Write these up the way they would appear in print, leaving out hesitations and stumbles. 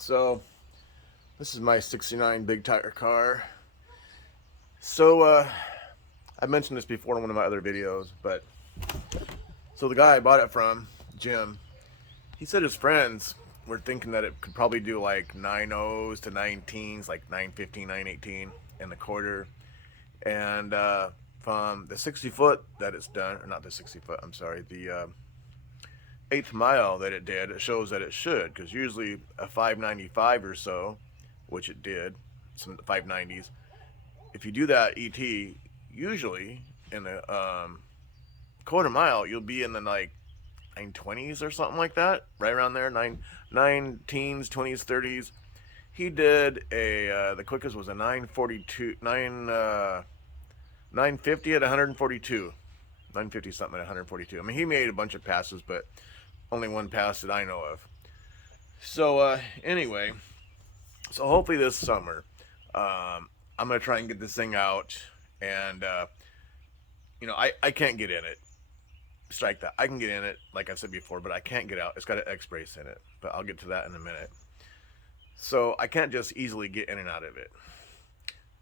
So this is my 69 big tire car. So I mentioned this before in one of my other videos, but so the guy I bought it from, Jim, he said his friends were thinking that it could probably do like 9.0s to 19s, like 915, 918 in the quarter. And from the 60 foot that it's done, or not the 60 foot, I'm sorry, the eighth mile that it did, it shows that it should, because usually a 595 or so, which it did, some 590s, if you do that ET, usually in a quarter mile, you'll be in the like 920s or something like that, right around there, nine teens, 20s, 30s. He did a the quickest was a 942, 950 at 142, 950 something at 142. I mean, he made a bunch of passes, but only one pass that I know of. So anyway, so hopefully this summer, I'm gonna try and get this thing out, and I can't get in it. Strike that. I can get in it, like I said before, but I can't get out. It's got an X brace in it, but I'll get to that in a minute. So I can't just easily get in and out of it.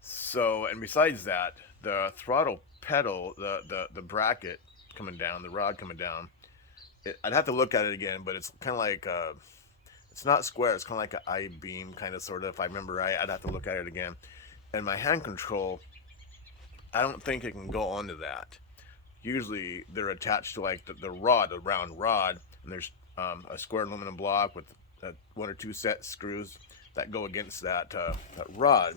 So, and besides that, the throttle pedal, the bracket coming down, the rod coming down, I'd have to look at it again, but it's kind of like it's not square. It's kind of like an I beam, kind of sort of. If I remember right, I'd have to look at it again. And my hand control, I don't think it can go onto that. Usually they're attached to like the rod, the round rod, and there's a square aluminum block with one or two set screws that go against that rod.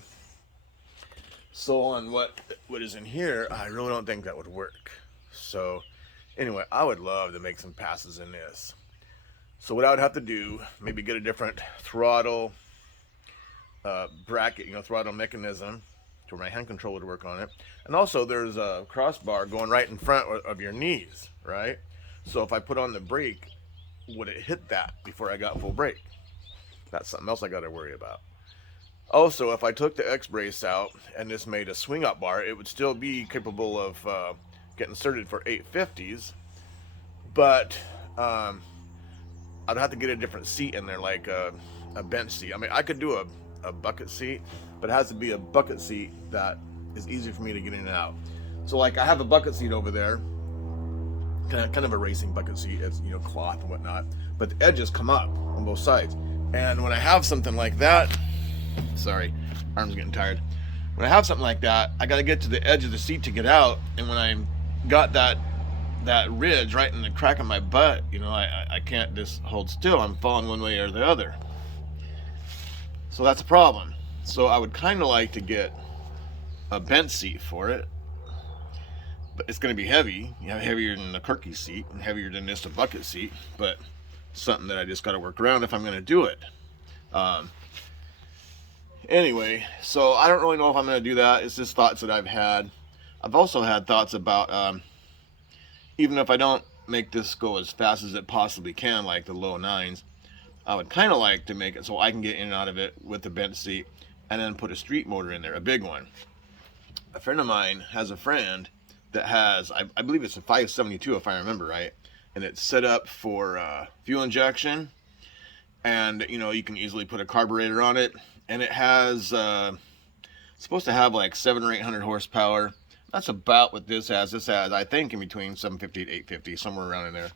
So on what is in here, I really don't think that would work. So anyway, I would love to make some passes in this. So what I would have to do, maybe get a different throttle bracket, throttle mechanism to where my hand control would work on it. And also there's a crossbar going right in front of your knees, right? So if I put on the brake, would it hit that before I got full brake? That's something else I got to worry about. Also, if I took the X brace out and this made a swing up bar, it would still be capable of getting inserted for 850s, but I'd have to get a different seat in there, like a bench seat. I mean, I could do a bucket seat, but it has to be a bucket seat that is easy for me to get in and out. So, like, I have a bucket seat over there, kind of a racing bucket seat. It's cloth and whatnot, but the edges come up on both sides. And when I have something like that, sorry, arm's getting tired. When I have something like that, I got to get to the edge of the seat to get out. And when I got that ridge right in the crack of my butt, I can't just hold still. I'm falling one way or the other. So that's a problem. So I would kind of like to get a bench seat for it, but it's going to be heavy, heavier than the Kirky seat and heavier than just a bucket seat, but something that I just got to work around if I'm going to do it. Anyway, so I don't really know if I'm going to do that. It's just thoughts that I've had. I've also had thoughts about even if I don't make this go as fast as it possibly can, like the low nines, I would kind of like to make it so I can get in and out of it with the bench seat and then put a street motor in there, a big one. A friend of mine has a friend that has, I believe it's a 572 if I remember right, and it's set up for fuel injection, and you can easily put a carburetor on it, and it has it's supposed to have like 700 or 800 horsepower. That's about what this has. This has, I think, in between 750 to 850, somewhere around in there.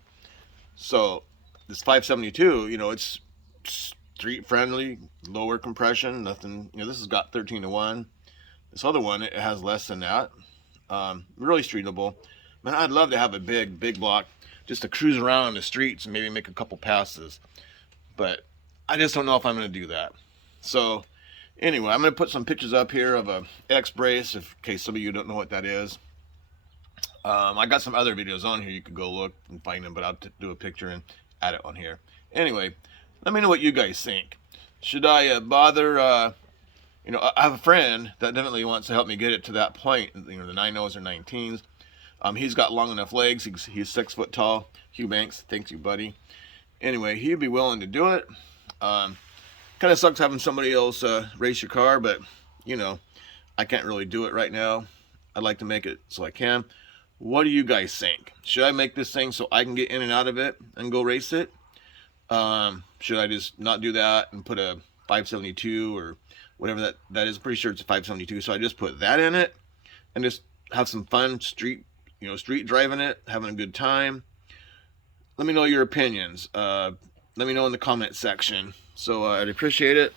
So this 572, it's street friendly, lower compression, nothing. This has got 13 to 1. This other one, it has less than that. Really streetable. Man, I'd love to have a big block just to cruise around the streets and maybe make a couple passes. But I just don't know if I'm going to do that. So anyway, I'm going to put some pictures up here of a X brace, in case some of you don't know what that is. I got some other videos on here. You could go look and find them, but I'll do a picture and add it on here. Anyway, let me know what you guys think. Should I bother? I have a friend that definitely wants to help me get it to that point. The 9.0s or 19s. He's got long enough legs. He's 6 foot tall. Hugh Banks, thanks you, buddy. Anyway, he'd be willing to do it. Kind of sucks having somebody else race your car, but I can't really do it right now. I'd like to make it so I can. What do you guys think? Should I make this thing so I can get in and out of it and go race it? Should I just not do that and put a 572 or whatever that is. Pretty sure it's a 572. So I just put that in it and just have some fun street driving it, having a good time. Let me know your opinions. Let me know in the comment section. So I'd appreciate it.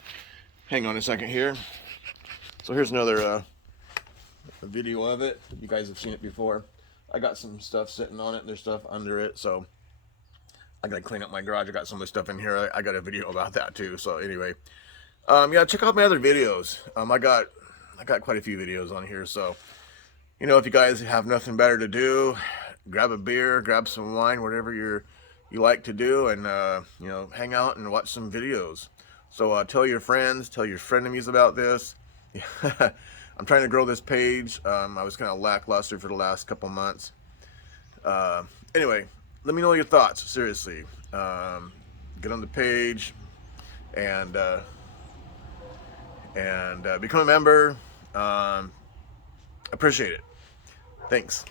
Hang on a second here. So here's another video of it. You guys have seen it before. I got some stuff sitting on it. There's stuff under it. So I gotta clean up my garage. I got some of the stuff in here. I got a video about that too. So anyway, yeah, check out my other videos. I got quite a few videos on here. So if you guys have nothing better to do, grab a beer, grab some wine, whatever you like to do, and hang out and watch some videos. So tell your friends, tell your frenemies about this. I'm trying to grow this page. I was kind of lackluster for the last couple months. Anyway, let me know your thoughts. Seriously, get on the page and become a member. Appreciate it. Thanks.